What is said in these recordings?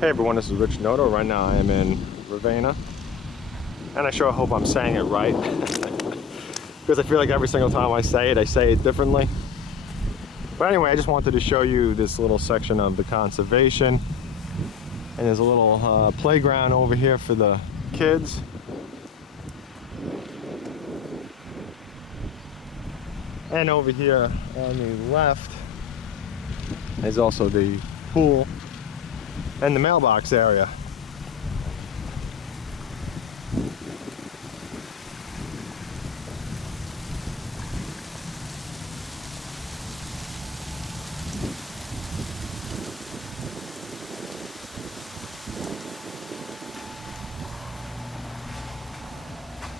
Hey everyone, this is Rich Noto. Right now I am in Ravenna, and I sure hope I'm saying it right because I feel like every single time I say it differently. But anyway, I just wanted to show you this little section of the conservation, and there's a little playground over here for the kids. And over here on the left is also the pool and the mailbox area.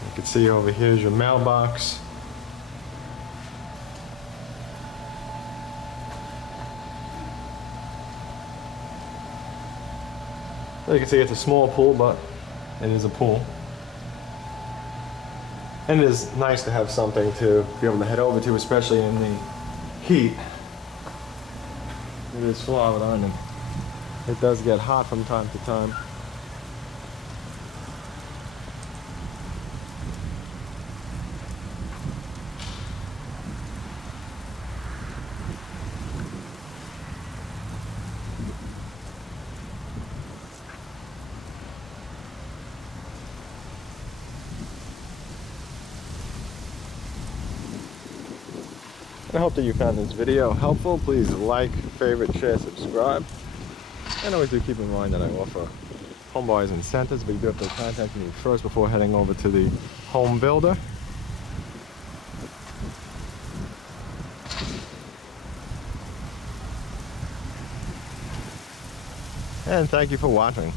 You can see over here is your mailbox. So you can see it's a small pool, but it is a pool. And it is nice to have something to be able to head over to, especially in the heat. It is Florida, and it does get hot from time to time. I hope that you found this video helpful. Please like, favorite, share, subscribe. And always do keep in mind that I offer home buyers incentives, but you do have to contact me first before heading over to the home builder. And thank you for watching.